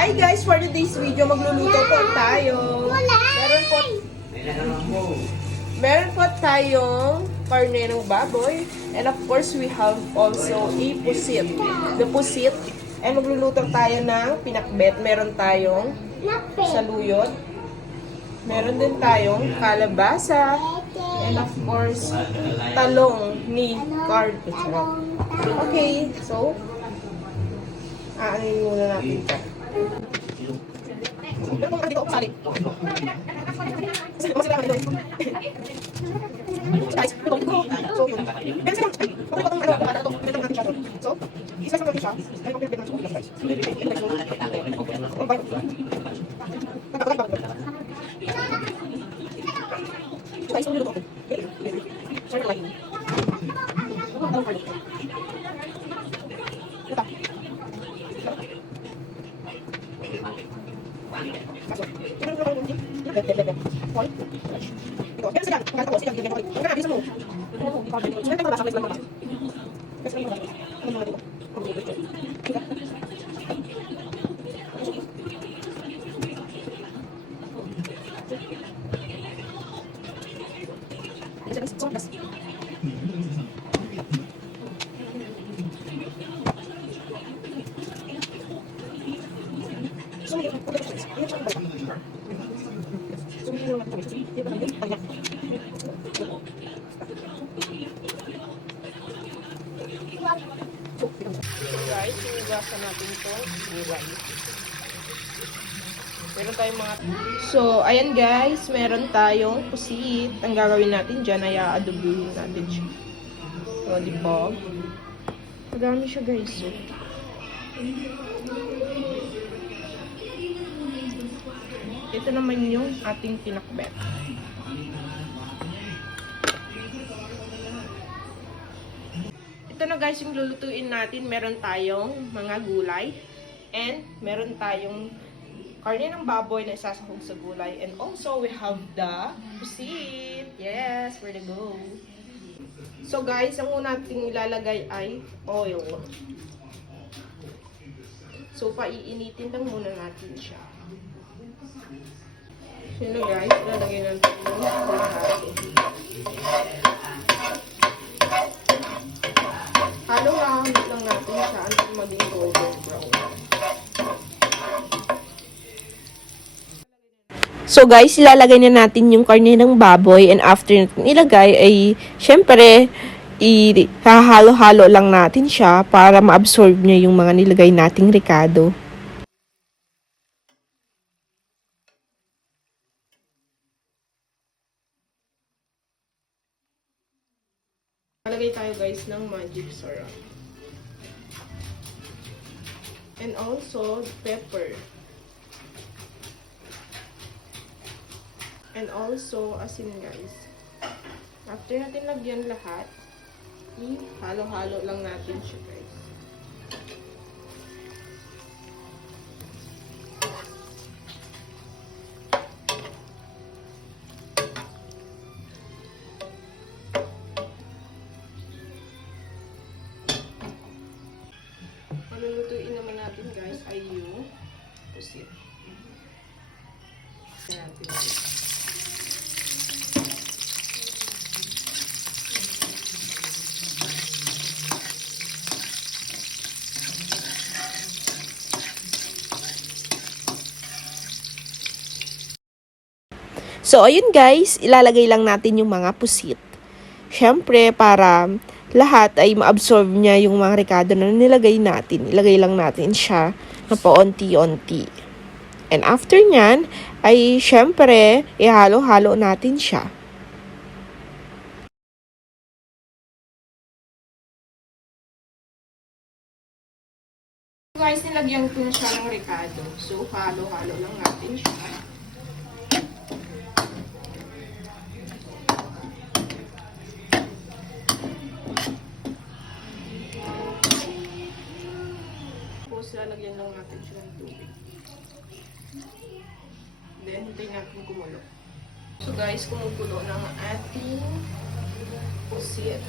Hi guys! For today's video, magluluto po tayo. Meron po tayong karne ng baboy. And of course, we have also a pusit. The pusit. And magluluto tayo ng pinakbet. Meron tayong saluyot. Meron din tayong kalabasa. And of course, talong ni Carl. Okay, so, aanin muna natin ito. Meron kong dito, sali. Guys, ito ko. So, yun. Meron silang, okay pa itong ano, para ito. Meron natin siya doon. So, isa-isa natin siya. Ay, okay, meron siya. Guys. Guys, ito ko. Sorry, lagi. Anong card? Ito. Guys, inugasan natin ito. Meron tayong mga... So, ayan guys, meron tayong pusit. Ang gagawin natin dyan ay aadobuhin natin siya. So, diba? Madami siya guys. So. Ito naman yung ating pinakbet. Ito na guys yung lulutuin natin. Meron tayong mga gulay. And meron tayong karne ng baboy na isasahog sa gulay. And also we have the pusit. Yes, where to go. So guys, ang una nating ilalagay ay oil. So paiinitin lang muna natin siya. So yun guys, ilalagay natin yung lahat. Halo-halo lang natin siya until maging golden brown. So guys, ilalagay na natin yung karne ng baboy and after natin ilagay ay syempre ihahalo-halo lang natin siya para ma-absorb niya yung mga nilagay nating ricado. Lalagay tayo guys ng magic syrup. And also pepper. And also asin guys. After natin lagyan lahat, ihalo-halo lang natin siya guys. Lulutuin naman natin guys ay yung pusit. So, ayun guys, ilalagay lang natin yung mga pusit. Siyempre, para lahat ay ma-absorb niya yung mga ricado na nilagay natin. Ilagay lang natin siya na paunti-unti. And after nyan, ay syempre, ihalo-halo natin siya. Guys, nilagyan ko na siya ng ricado. So, halo-halo lang natin siya. Lalagyan lang natin siya ng tubig. Then, hintayin natin kumulo. So guys, kumukulo ng ating pusit.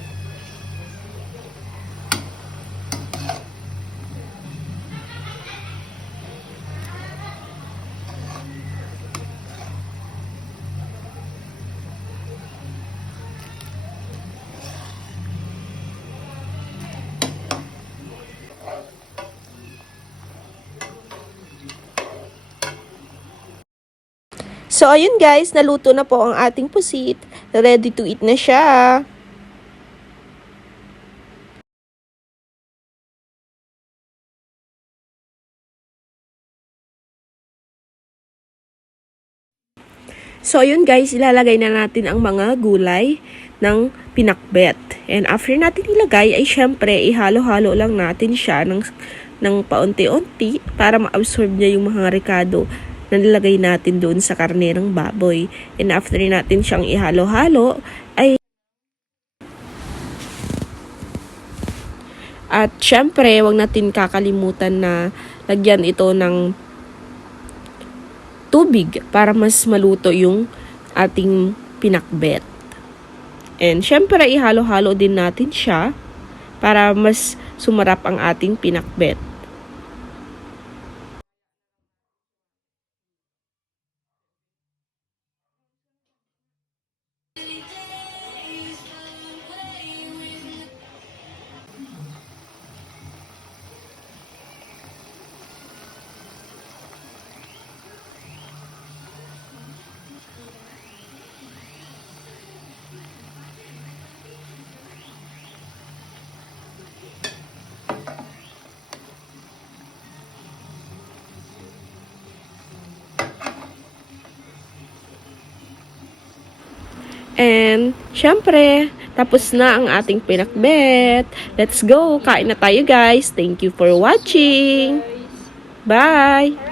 So, ayun guys, naluto na po ang ating pusit. Ready to eat na siya. So, ayun guys, ilalagay na natin ang mga gulay ng pinakbet. And after natin ilagay, ay syempre, ihalo-halo lang natin siya ng paunti-unti para ma-absorb niya yung mga rekado na nilagay natin doon sa karne ng baboy. And after natin siyang ihalo-halo, ay at syempre, wag natin kakalimutan na lagyan ito ng tubig para mas maluto yung ating pinakbet. And syempre, ihalo-halo din natin siya para mas sumarap ang ating pinakbet. And, syempre, tapos na ang ating pinakbet. Let's go! Kain na tayo guys! Thank you for watching! Bye!